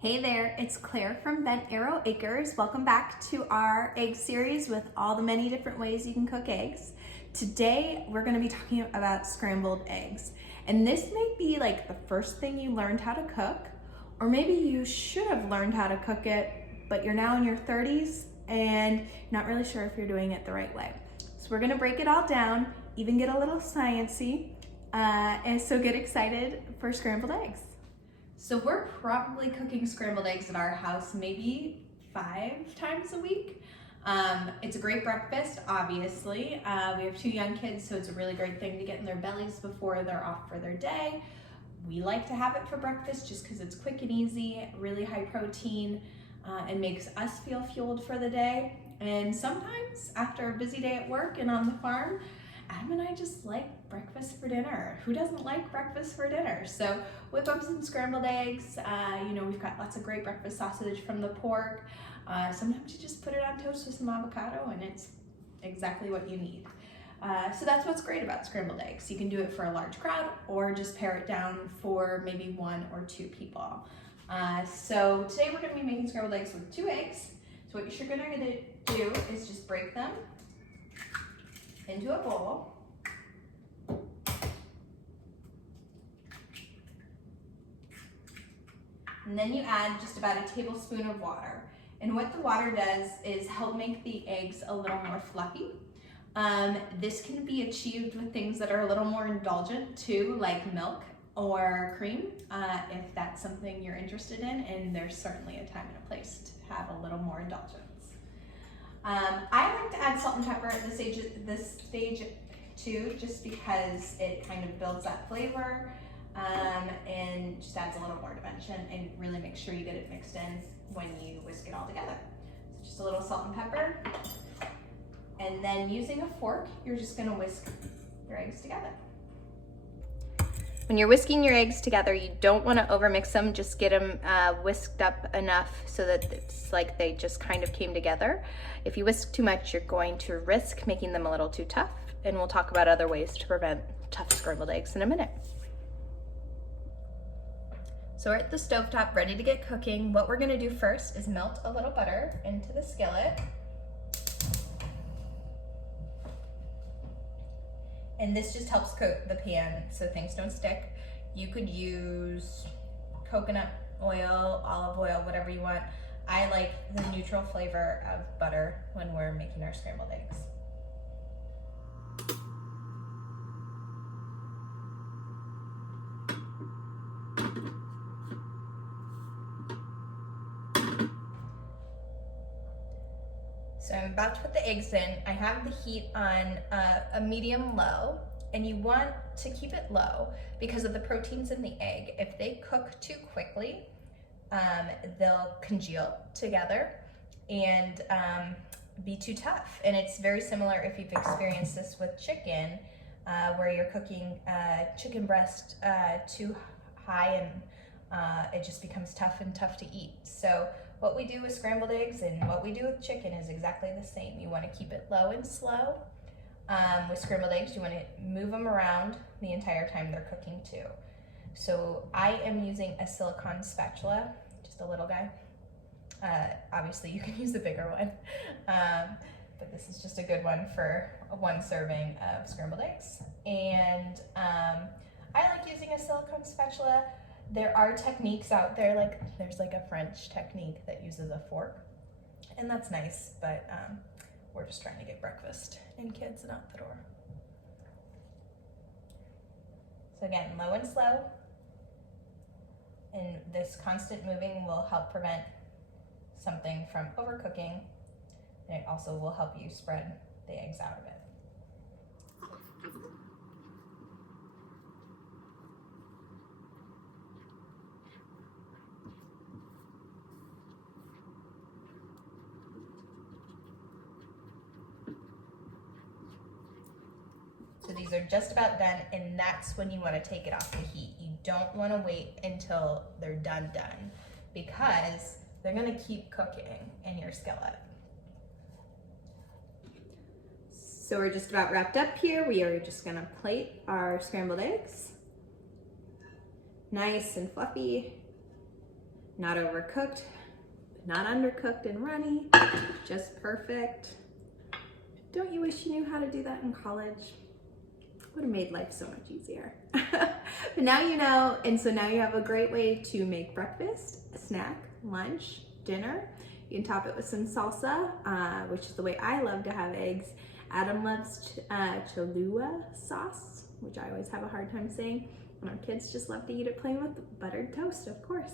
Hey there, it's Claire from Bent Arrow Acres. Welcome back to our egg series with all the many different ways you can cook eggs. Today, we're gonna be talking about scrambled eggs. And this may be like the first thing you learned how to cook, or maybe you should have learned how to cook it, but you're now in your 30s and not really sure if you're doing it the right way. So we're gonna break it all down, even get a little sciencey, and so get excited for scrambled eggs. So we're probably cooking scrambled eggs at our house maybe 5 times a week. It's a great breakfast, obviously. We have 2 young kids, so it's a really great thing to get in their bellies before they're off for their day. We like to have it for breakfast just because it's quick and easy, really high protein, and makes us feel fueled for the day. And sometimes after a busy day at work and on the farm, Adam and I just like breakfast for dinner. Who doesn't like breakfast for dinner? So whip up some scrambled eggs. We've got lots of great breakfast sausage from the pork. Sometimes you just put it on toast with some avocado and it's exactly what you need. So that's what's great about scrambled eggs. You can do it for a large crowd or just pare it down for maybe 1 or 2 people. So today we're gonna be making scrambled eggs with 2 eggs. So what you're gonna do is just break them into a bowl. And then you add just about a tablespoon of water. And what the water does is help make the eggs a little more fluffy. This can be achieved with things that are a little more indulgent too, like milk or cream, if that's something you're interested in, and there's certainly a time and a place to have a little more indulgence. I like to add salt and pepper at this stage too, just because it kind of builds that flavor and just adds a little more dimension and really make sure you get it mixed in when you whisk it all together. So just a little salt and pepper, and then using a fork, you're just gonna whisk your eggs together. When you're whisking your eggs together, you don't want to overmix them, just get them whisked up enough so that it's like they just kind of came together. If you whisk too much, you're going to risk making them a little too tough, and we'll talk about other ways to prevent tough scrambled eggs in a minute. So we're at the stovetop ready to get cooking. What we're gonna do first is melt a little butter into the skillet. And this just helps coat the pan so things don't stick. You could use coconut oil, olive oil, whatever you want. I like the neutral flavor of butter when we're making our scrambled eggs. So I'm about to put the eggs in. I have the heat on a medium low, and you want to keep it low because of the proteins in the egg. If they cook too quickly, they'll congeal together and be too tough. And it's very similar if you've experienced this with chicken, where you're cooking chicken breast too high and it just becomes tough to eat. So what we do with scrambled eggs and what we do with chicken is exactly the same. You want to keep it low and slow. With scrambled eggs, you want to move them around the entire time they're cooking too. So I am using a silicone spatula, just a little guy. Obviously you can use a bigger one, but this is just a good one for 1 serving of scrambled eggs. And I like using a silicone spatula. There are techniques out there, there's like a French technique that uses a fork, and that's nice, but we're just trying to get breakfast and kids out the door. So again, low and slow, and this constant moving will help prevent something from overcooking, and it also will help you spread the eggs out a bit. So these are just about done, and that's when you want to take it off the heat. You don't want to wait until they're done, because they're going to keep cooking in your skillet. So we're just about wrapped up here. We are just going to plate our scrambled eggs. Nice and fluffy. Not overcooked, not undercooked and runny, just perfect. Don't you wish you knew how to do that in college? Would have made life so much easier. But now you know, and so now you have a great way to make breakfast, a snack, lunch, dinner. You can top it with some salsa, which is the way I love to have eggs. Adam loves Cholula sauce, which I always have a hard time saying. And our kids just love to eat it plain with buttered toast, of course.